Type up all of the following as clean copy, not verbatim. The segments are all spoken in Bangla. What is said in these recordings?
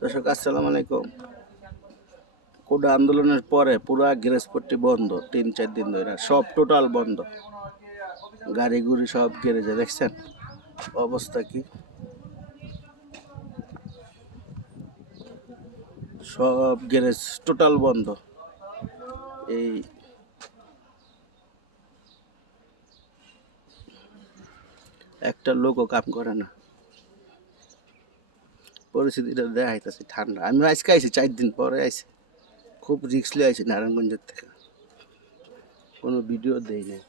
দর্শক আসসালামু আলাইকুম। কোটা আন্দোলনের পরে পুরা গ্যারেজপট্টি বন্ধ, 3-4 দিন ধরে সব টোটাল বন্ধ। গাড়ি গুড়ি সব গ্যারেজে, দেখছেন অবস্থা কি? সব গ্যারেজ টোটাল বন্ধ। এই একটা লোকও কাম করে না। পরিস্থিতিটা দেখাইতেছে ঠান্ডা। আমি আজকে আইছি, 4 দিন পরে আইছি। খুব রিস্কলি আইছি নারায়ণগঞ্জের থেকে, কোনো ভিডিও দেই নাই।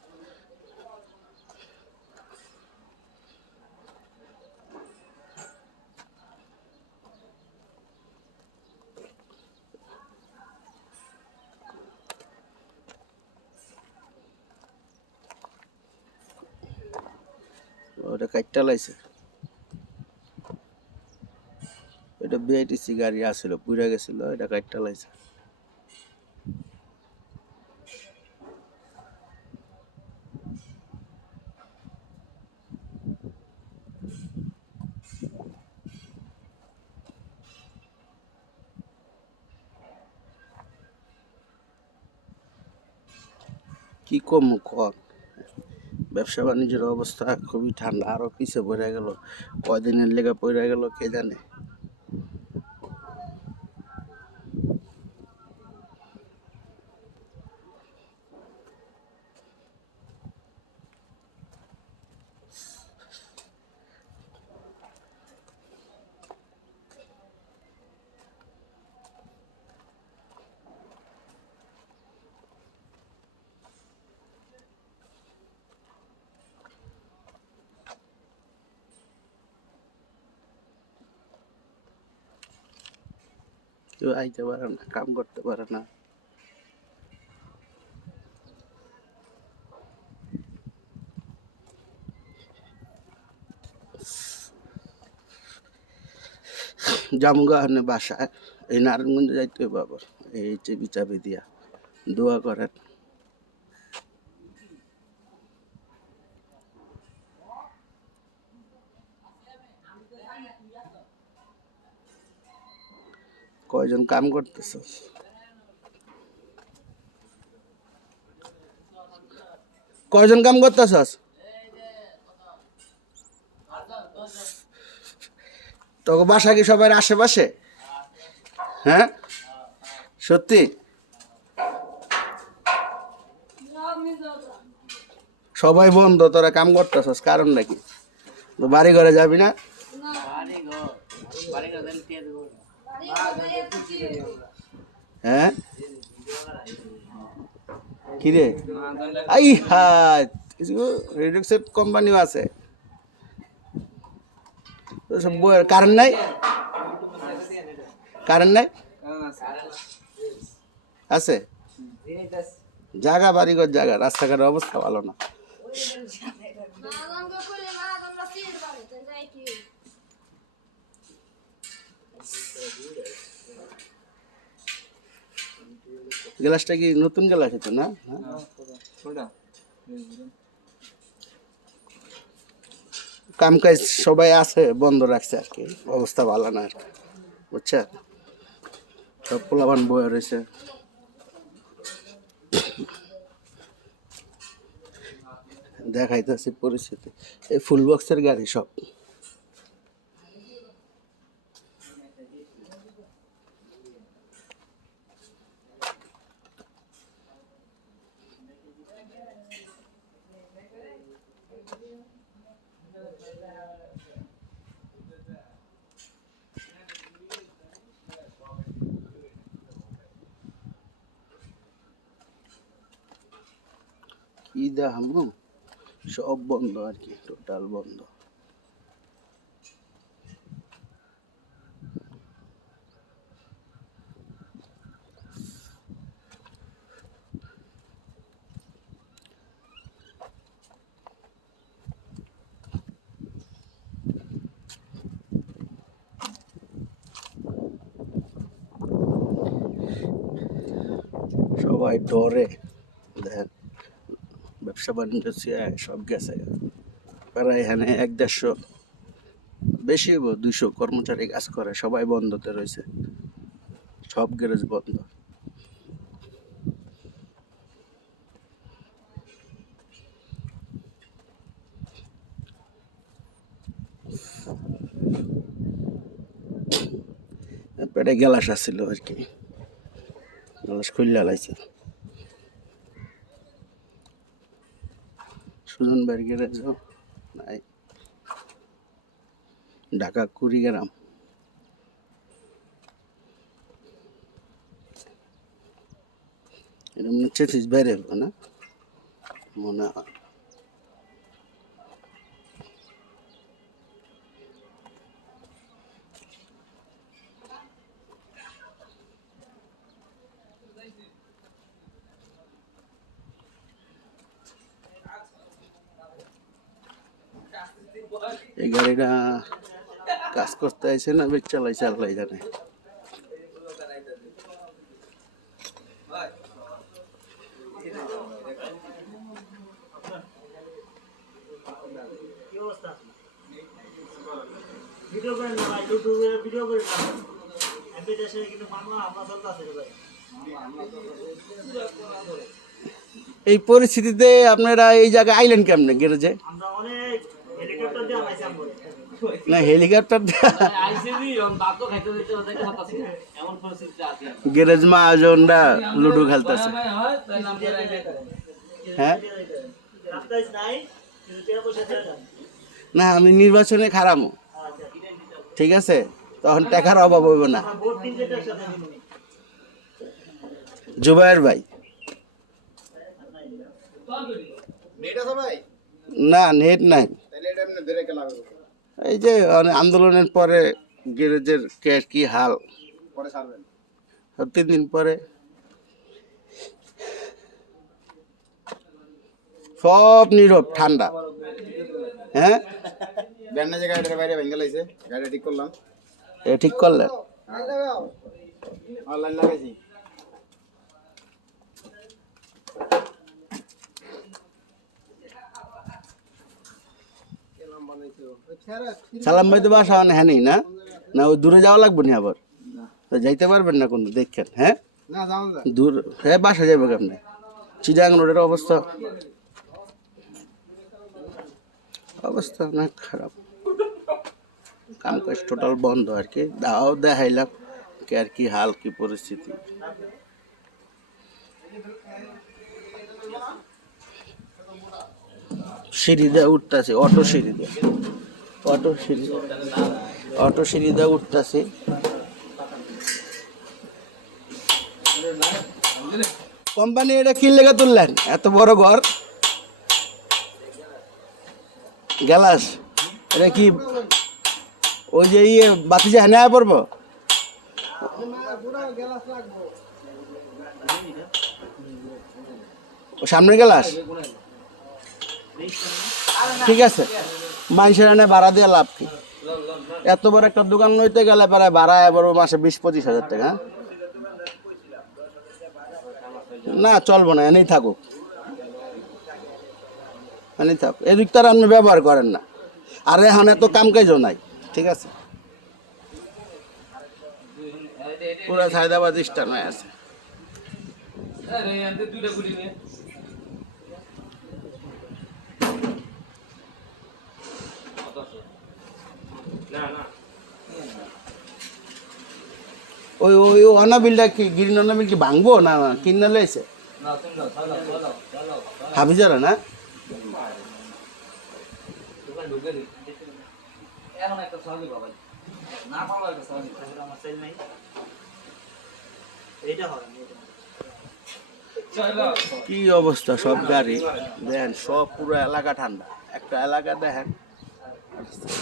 ওটা কাইটটা লাইছে, এটা বিআইটিসি গাড়ি আসছিল, পুড়ে গেছিল, এটা কাইটটা লাইছে। কি কম কর, ব্যবসা বাণিজ্যের অবস্থা খুবই ঠান্ডা, আরো পিছে পড়ে গেল। কয়দিনের লেগে পড়ে গেল কে জানে। কেউ আইতে পারে না, কাম করতে পারে না। জামুগা হানে বাসায়, এই নারায়ণগঞ্জে যাইতে হবে আবার, এই চেপি চাপি দিয়া। দোয়া করেন। কয়জন কাম করতেছ? কয়জন কাম করতেছস? তোকে বাসা কি সবার আশেপাশে? হ্যাঁ, সত্যি? সবাই বন্ধ, তোরা কাম করতেছস, কারণ নাকি? বাড়ি ঘরে যাবি না? হ্যাঁ, কিরে আই হাত কিছু রিডক্সের কোম্পানিও আছে। সব কারেন্ট নাই, কারেন্ট নাই আছে। জায়গা বাড়িঘর জায়গা, রাস্তাঘাটের অবস্থা ভালো না। গ্লাসটা কি নতুন গ্লাস হতো না? কাম কাজ সবাই আছে, বন্ধ রাখছে আর কি, অবস্থা ভালো না আর কি, বুঝছেন? সব পোলাবান বয়ে রয়েছে। দেখাইতেছি পরিস্থিতি, এই ফুল বক্সের গাড়ি সব। কি দেখামু, সব বন্ধ আর কি, টোটাল বন্ধ। সবাই ডরে, দেখেন ব্যবসা বাণিজ্য সব গেছে প্রায়, এখানে 1-150 বেশি 200 কর্মচারী কাজ করে, সবাই বন্ধতে রয়েছে, সব গ্যারেজ বন্ধ। পেটে গ্যালাস আসছিল আর কি, গ্যালাস খুললে লাইছে। সুজন ভাইয়ের গ্যারেজ নাই, ঢাকা কুড়িগ্রাম। এটা মনে হচ্ছে বাইরে না মনে হয়। এই গাড়িটা কাজ করতে আইছে না বেশ চালাইছে আল্লাহ জানে। এই পরিস্থিতিতে আপনারা এই জায়গায় আইলেন কেমনে গ্যারেজে? না হেলিকপ্টার গ্যারেজ মহাজনরা লুডো খেলতেছে। হ্যাঁ না আমি নির্বাচনে খারামো, ঠিক আছে, তখন টাকার অভাব হইব না। জুবায়ের ভাই না নেট নাই, এই যে আন্দোলনের পরে গ্যারেজের কি হাল, 3 দিন পরে সব নীরব ঠান্ডা। হ্যাঁ ঠিক করলেন? সালাম ভাই তো বাসা হ্যাঁ নেই না, না ওই দূরে যাওয়া লাগবে না, আবার যাইতে পারবেন না কোনো দেখেন? হ্যাঁ দূর, হ্যাঁ বাসা যাবে কেমনে? চিটাগাং রোডের অবস্থা অবস্থা অনেক খারাপ, কাম কাজ টোটাল বন্ধ আর কি। দাও দেখাইলাম কি আর কি হাল কি পরিস্থিতি। সিঁড়ি দিয়ে উঠতেছে, অটো সিঁড়ি দিয়ে, অটো সিঁড়ি দিয়ে উঠতেছে। কোম্পানি এটা কি লেগে তুললেন এত বড় ঘর? গ্যালাস এটা কি ওই যে বাতি যে হেনে পড়বো? সামনে গ্যালাস ঠিক আছে, মানুষের এনে ভাড়া দিয়ে লাভ কি? এত বড় একটা দোকান লইতে গেলে পরে ভাড়া এবার মাসে 20-25 হাজার টাকা। না চলবো না, এনেই থাকুক, এনেই থাকুক, এদিক তার আপনি ব্যবহার করেন না। আর এখন এত কাম কাজও নাই, ঠিক আছে, পুরো হায়দ্রাবাদ স্টার হয়ে আছে। ওই ওই অনাবিলটা কি গ্রিন অনাবিল কি ভাঙবো না কিনে লাইছে হাফিজারা না? কি অবস্থা, সব গাড়ি দেখেন, সব পুরো এলাকা ঠান্ডা। একটা এলাকা দেখেন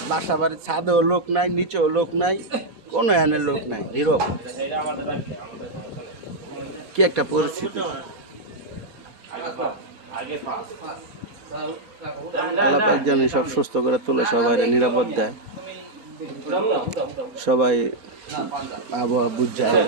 বাসা বাড়ির ছাদেও লোক নাই, নিচেও লোক নাই, কোনো এখানে লোক নাই, নীরব। কি একটা পরিস্থিতি, একজনই সব সুস্থ করে তুলে, সবাই নিরাপদ দেয়, সবাই আবহাওয়া বুঝ যায়।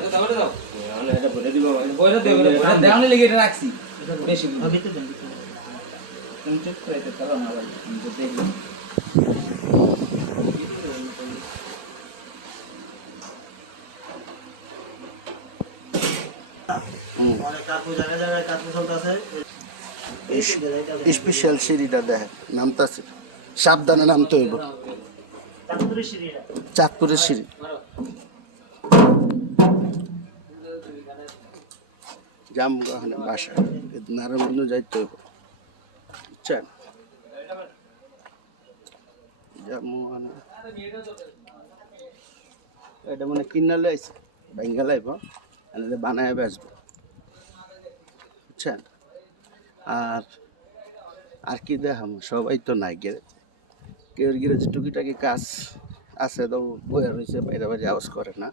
স্পেশাল সিঁড়িটা দেখেন নামতাছে, সাবধানে নামতে হইব। চাঁদপুরের সিঁড়ি জামগাহানে বাসা, নারায়ণগঞ্জ যাইতে হইব, বুঝছেন? এটা মানে কিনা লাইছে ভাঙ্গা লাইব, বানায় বেসবো, বুঝছেন? আর আর কি দেখাম, সবাই তো নাই গ্যারেজ, কেউ গ্যারেজ টুকিটাকি কাজ আছে তো বইয়া রয়েছে, বাইরে বাইরে আওয়াজ করে না।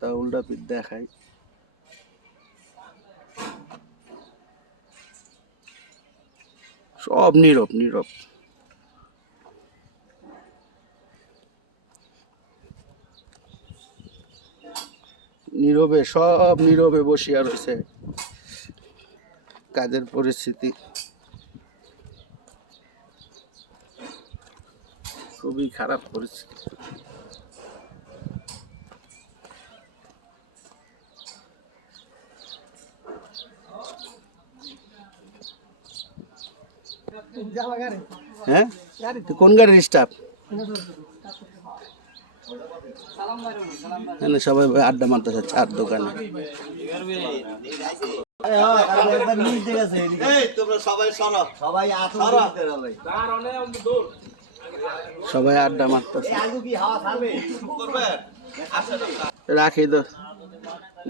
তা উল্টা পিঠ দেখাই, সব নীরব নীরব। নীরবে সব নীরবে বসিয়া রয়েছে, কাজের পরিস্থিতি খুবই খারাপ পরিস্থিতি। হ্যাঁ, কোন গাড়ির স্টাফ? সবাই আড্ডা মারতেছে চার দোকানে। সবাই আড্ডা মারতেছে। রাখি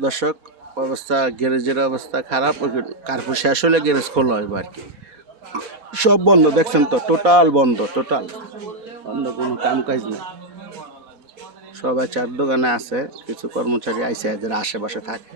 দর্শক, অবস্থা গ্যারেজের অবস্থা খারাপ। কার্পু শেষ হলে গ্যারেজ খোলা হইব আর কি। সব বন্ধ, দেখছেন তো, টোটাল বন্ধ, টোটাল বন্ধ, কোনো কাম কাজ নেই। সবাই চার দোকানে আছে, কিছু কর্মচারী আইসে যারা আশেপাশে থাকে।